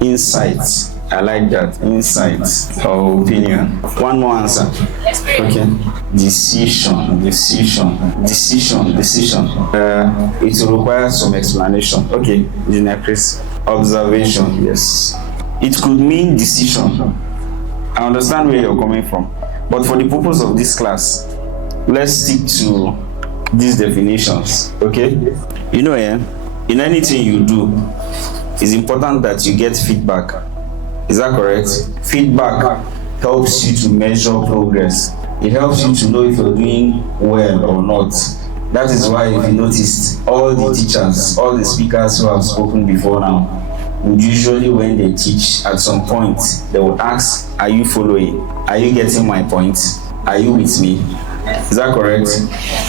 Insights. I like that. Insights or opinion. One more answer. Okay. Decision. It will require some explanation. Okay. Engineer Chris. Observation. Yes. It could mean decision. I understand where you're coming from. But for the purpose of this class, let's stick to these definitions. Okay? You know, in anything you do, it's important that you get feedback. Is that correct? Feedback helps you to measure progress. It helps you to know if you're doing well or not. That is why, if you noticed, all the teachers, all the speakers who have spoken before now, would usually, when they teach, at some point, they would ask, are you following? Are you getting my point? Are you with me? Is that correct?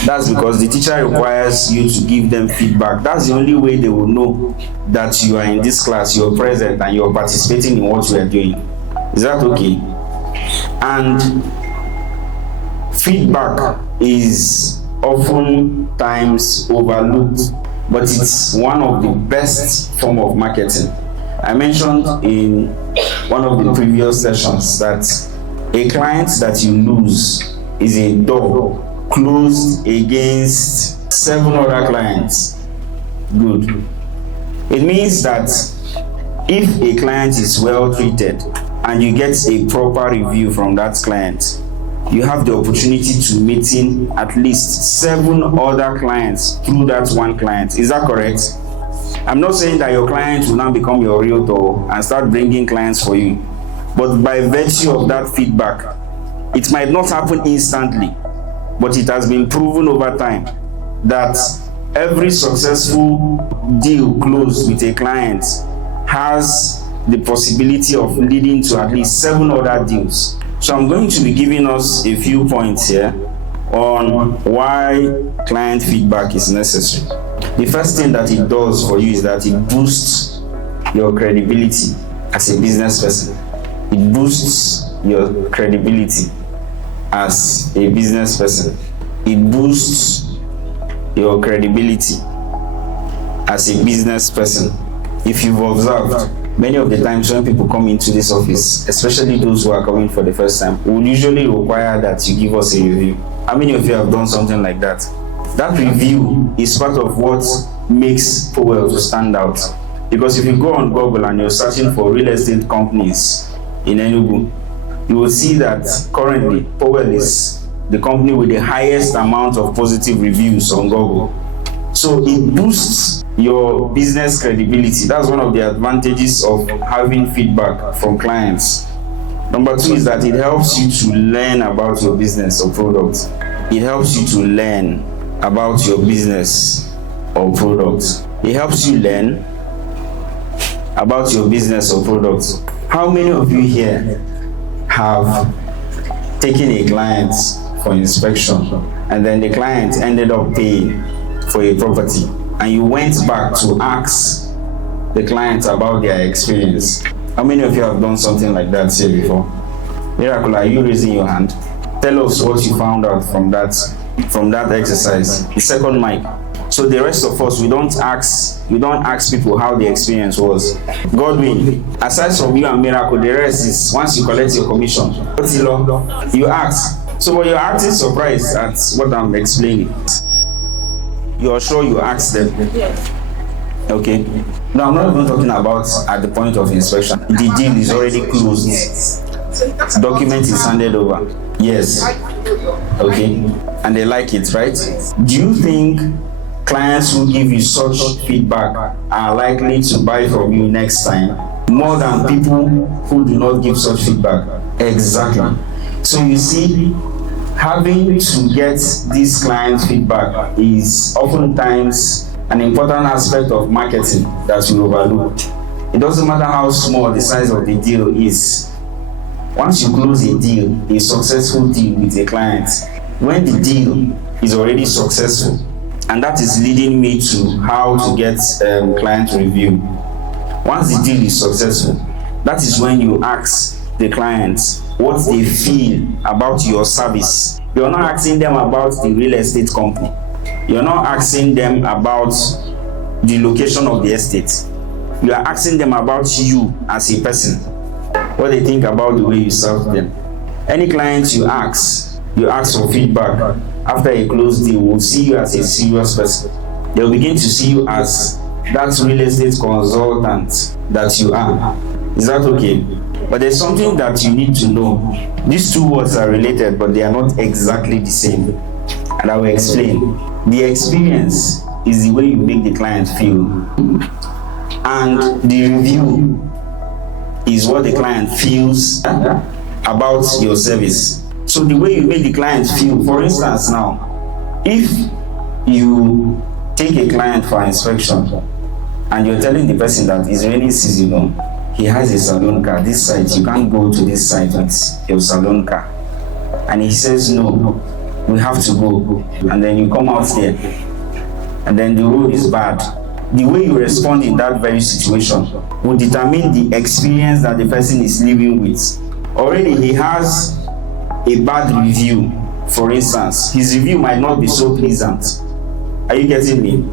That's because the teacher requires you to give them feedback. That's the only way they will know that you are in this class, you're present, and you're participating in what we are doing. Is that okay? And feedback is oftentimes overlooked, but it's one of the best form of marketing. I mentioned in one of the previous sessions that a client that you lose is a door closed against 7 other clients. Good. It means that if a client is well treated and you get a proper review from that client, you have the opportunity to meeting at least 7 other clients through that one client. Is that correct? I'm not saying that your client will now become your realtor and start bringing clients for you, but by virtue of that feedback, it might not happen instantly, but it has been proven over time that every successful deal closed with a client has the possibility of leading to at least 7 other deals. So I'm going to be giving us a few points here on why client feedback is necessary. The first thing that it does for you is that it boosts your credibility as a business person. It boosts your credibility as a business person. It boosts your credibility as a business person. If you've observed, many of the times when people come into this office, especially those who are coming for the first time, we will usually require that you give us a review. How many of you have done something like that? That review is part of what makes Powell to stand out. Because if you go on Google and you're searching for real estate companies in Enugu, you will see that currently Powell is the company with the highest amount of positive reviews on Google. So it boosts your business credibility. That's one of the advantages of having feedback from clients. Number 2 is that it helps you to learn about your business or product. It helps you to learn about your business or product. It helps you learn about your business or product. How many of you here have taken a client for inspection and then the client ended up paying for a property and you went back to ask the client about their experience? How many of you have done something like that here before? Miracle, are you raising your hand? Tell us what you found out from that exercise. The second mic. So the rest of us, we don't ask people how the experience was. Godwin, aside from you and Miracle, the rest is once you collect your commission, you ask. So when you're acting surprised at what I'm explaining, you're sure you asked them? Yes. Okay. No, I'm not even talking about at the point of inspection. The deal is already closed. Document is handed over. Yes. Okay. And they like it, right? Do you think clients who give you such feedback are likely to buy from you next time more than people who do not give such feedback? Exactly. So you see, having to get this client feedback is oftentimes an important aspect of marketing that we overlook. It doesn't matter how small the size of the deal is. Once you close a deal, a successful deal with a client, when the deal is already successful, and that is leading me to how to get client review. Once the deal is successful, that is when you ask the clients what they feel about your service. You're not asking them about the real estate company. You're not asking them about the location of the estate. You are asking them about you as a person, what they think about the way you serve them. Any client you ask for feedback after a closed deal will see you as a serious person. They'll begin to see you as that real estate consultant that you are. Is that okay? But there's something that you need to know. These two words are related, but they are not exactly the same. And I will explain. The experience is the way you make the client feel. And the review is what the client feels about your service. So the way you make the client feel, for instance now, if you take a client for inspection and you're telling the person that it's rainy season, he has a salon car, this site, you can't go to this site with your salon car. And he says, no, we have to go. And then you come out there, and then the road is bad. The way you respond in that very situation will determine the experience that the person is living with. Already he has a bad review, for instance. His review might not be so pleasant. Are you getting me?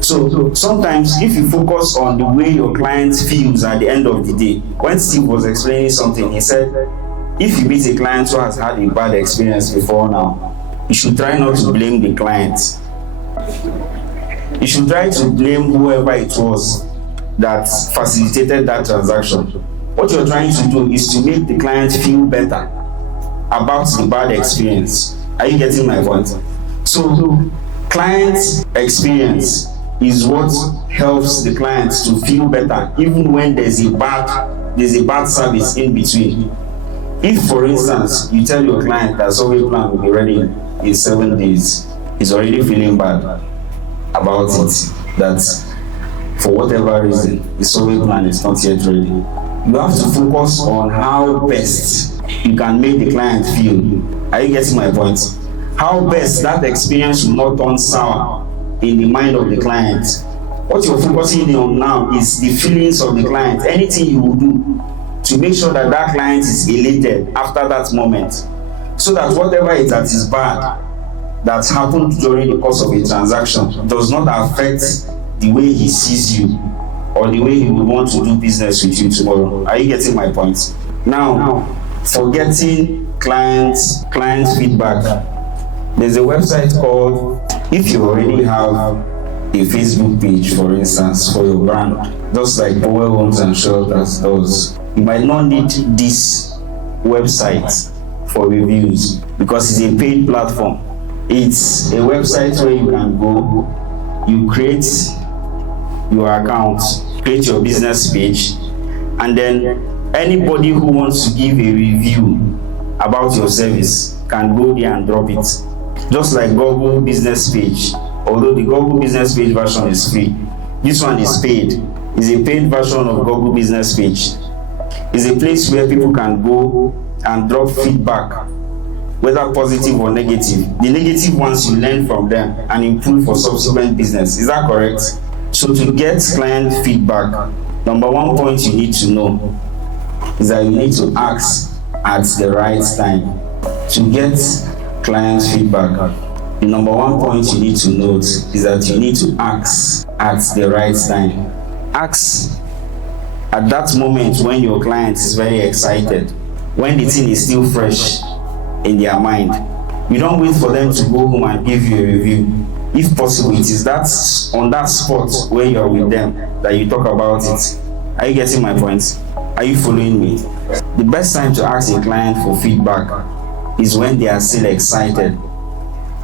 So sometimes if you focus on the way your client feels at the end of the day, when Steve was explaining something, he said, if you meet a client who has had a bad experience before now, you should try not to blame the client. You should try to blame whoever it was that facilitated that transaction. What you're trying to do is to make the client feel better about the bad experience. Are you getting my point? So client experience is what helps the client to feel better even when there's a bad service in between. If, for instance, you tell your client that survey plan will be ready in 7 days, he's already feeling bad about it, that for whatever reason the survey plan is not yet ready. You have to focus on how best you can make the client feel. Are you getting my point? How best that experience will not turn sour in the mind of the client. What you're focusing on now is the feelings of the client. Anything you will do to make sure that that client is elated after that moment, so that whatever it that is bad that happened during the course of a transaction does not affect the way he sees you or the way he will want to do business with you tomorrow. Are you getting my point? Now, for getting client feedback, there's a website called, if you already have a Facebook page, for instance, for your brand, just like Powell Homes and Shelters does, you might not need this website for reviews because it's a paid platform. It's a website where you can go, you create your account, create your business page, and then anybody who wants to give a review about your service can go there and drop it. Just like Google business page, although the Google business page version is free, this one is paid. It's a paid version of Google business page. It's a place where people can go and drop feedback, whether positive or negative. The negative ones you learn from them and improve for subsequent business. Is that correct? So to get client feedback, number one point you need to know is that you need to ask at the right time. To get client feedback, the number one point you need to note is that you need to ask at the right time. Ask at that moment when your client is very excited, when the thing is still fresh in their mind. You don't wait for them to go home and give you a review. If possible, it is that on that spot where you're with them that you talk about it. Are you getting my point? Are you following me? The best time to ask a client for feedback is when they are still excited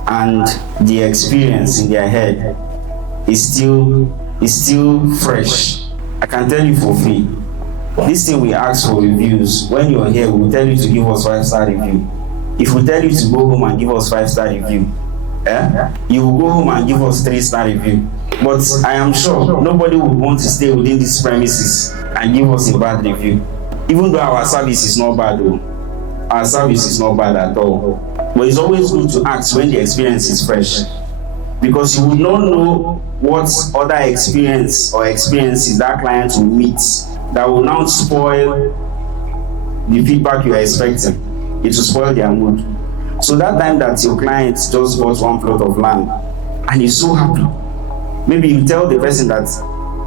and the experience in their head is still fresh. I can tell you for free, this thing we ask for reviews, when you're here, we'll tell you to give us 5-star review. If we tell you to go home and give us 5-star review, you will go home and give us 3-star review. But I am sure nobody would want to stay within these premises and give us a bad review. Even though our service is not bad though. Our service is not bad at all. But it's always good to ask when the experience is fresh, because you would not know what other experiences that client will meet that will now spoil the feedback you are expecting. It will spoil their mood. So that time that your client just bought one plot of land and is so happy, maybe you tell the person that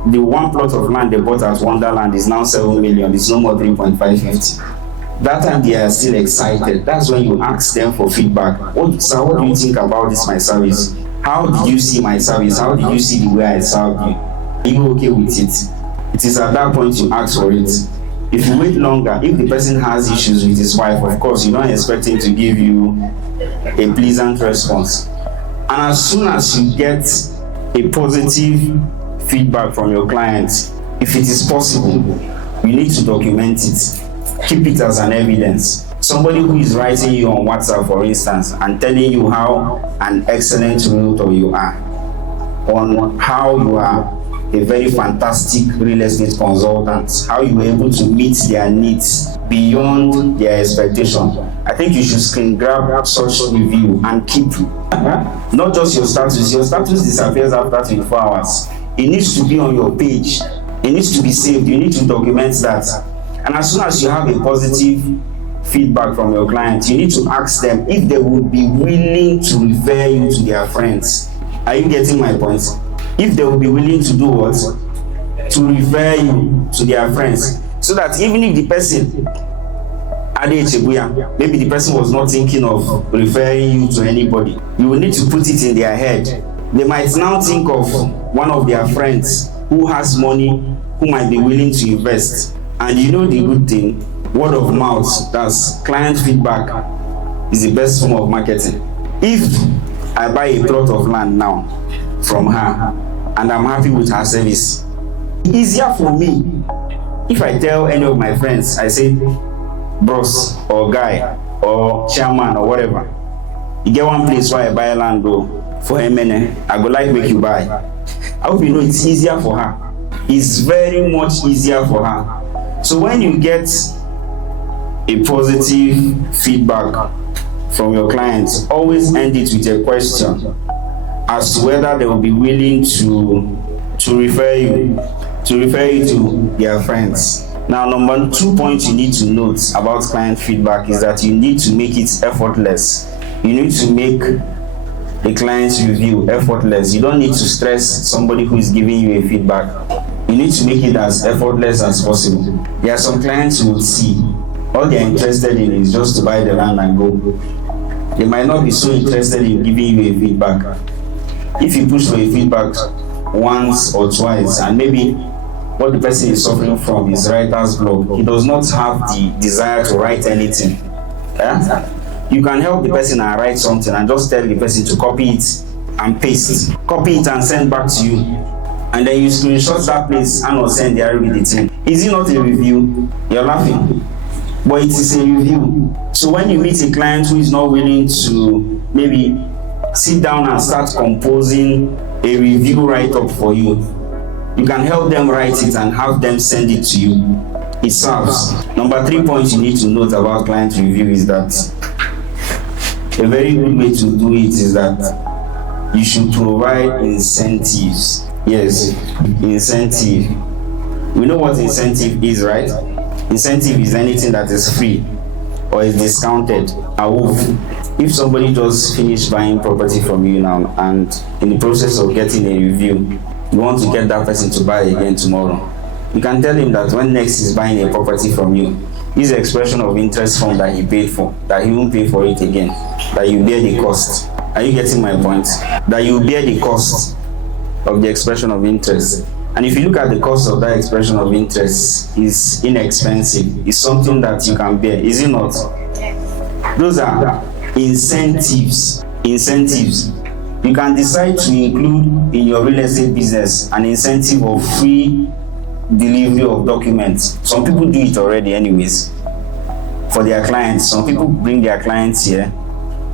the one plot of land they bought at Wonderland is now 7 million. It's no more 3.550. That time they are still excited. That's when you ask them for feedback. Sir, what do you think about this, my service? How did you see my service? How did you see the way I served you? Are you okay with it? It is at that point you ask for it. If you wait longer, if the person has issues with his wife, of course, you don't expect him to give you a pleasant response. And as soon as you get a positive feedback from your client, if it is possible, you need to document it. Keep it as an evidence. Somebody who is writing you on WhatsApp, for instance, and telling you how an excellent realtor you are, on how you are a very fantastic real estate consultant, how you were able to meet their needs beyond their expectation. I think you should screen grab such review and keep not just your status. Your status disappears after 24 hours. It needs to be on your page. It needs to be saved. You need to document that. And as soon as you have a positive feedback from your client, you need to ask them if they would be willing to refer you to their friends. Are you getting my point? If they will be willing to do what? To refer you to their friends. So that even if the person, maybe the person was not thinking of referring you to anybody, you will need to put it in their head. They might now think of one of their friends who has money, who might be willing to invest. And you know the good thing, word of mouth, that's client feedback, is the best form of marketing. If I buy a plot of land now from her and I'm happy with her service, easier for me if I tell any of my friends, I say, bros or guy or chairman or whatever, you get one place where I buy land though for MNA, I go like make you buy. I hope you know it's easier for her. It's very much easier for her. So when you get a positive feedback from your clients, always end it with a question as to whether they will be willing to refer you to their friends. Now, number 2 point you need to note about client feedback is that you need to make it effortless. You need to make the client's review effortless. You don't need to stress somebody who is giving you a feedback. You need to make it as effortless as possible. There are some clients who will see all they're interested in is just to buy the land and go. They might not be so interested in giving you a feedback. If you push for a feedback once or twice, and maybe what the person is suffering from is writer's block, he does not have the desire to write anything. You can help the person and write something and just tell the person to copy it and paste. Copy it and send back to you. And then you screenshot that place and or send the thing. Is it not a review? You're laughing. But it is a review. So when you meet a client who is not willing to maybe sit down and start composing a review write-up for you, you can help them write it and have them send it to you. It serves. Number 3 point you need to note about client review is that a very good way to do it is that you should provide incentives. Yes, incentive. We know what incentive is, right? Incentive is anything that is free or is discounted. If somebody just finished buying property from you now and in the process of getting a review, you want to get that person to buy again tomorrow, you can tell him that when next he's buying a property from you, his expression of interest form that he paid for, that he won't pay for it again, that you bear the cost. Are you getting my point? That you bear the cost of the expression of interest. And if you look at the cost of that expression of interest, is inexpensive. It's something that you can bear, is it not? Those are incentives. You can decide to include in your real estate business an incentive of free delivery of documents. Some people do it already anyways for their clients. Some people bring their clients here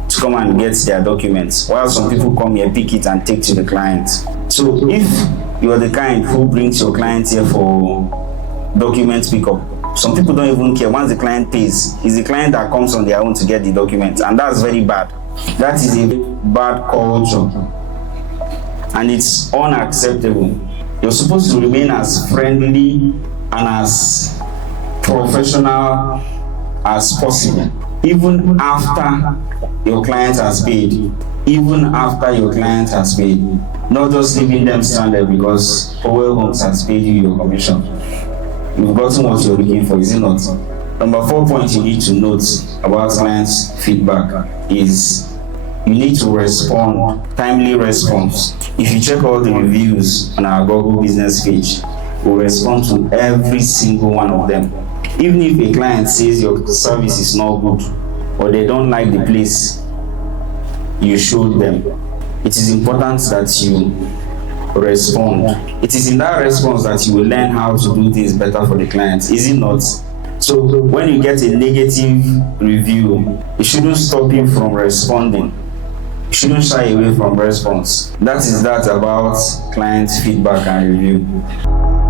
to come and get their documents, while some people come here, pick it and take to the client. So if you are the kind who brings your client here for document pickup, some people don't even care. Once the client pays, it's the client that comes on their own to get the document, and that's very bad. That is a bad culture and it's unacceptable. You're supposed to remain as friendly and as professional as possible. even after your client has paid. Even after your client has paid. Not just leaving them stranded because Powell Homes has paid you your commission. You've gotten what you're looking for, is it not? Number 4 point you need to note about clients' feedback is you need to respond, timely response. If you check all the reviews on our Google business page, we'll respond to every single one of them. Even if a client says your service is not good or they don't like the place you showed them, it is important that you respond. It is in that response that you will learn how to do things better for the client, is it not? So when you get a negative review, it shouldn't stop you from responding. You shouldn't shy away from response. That is that about client feedback and review.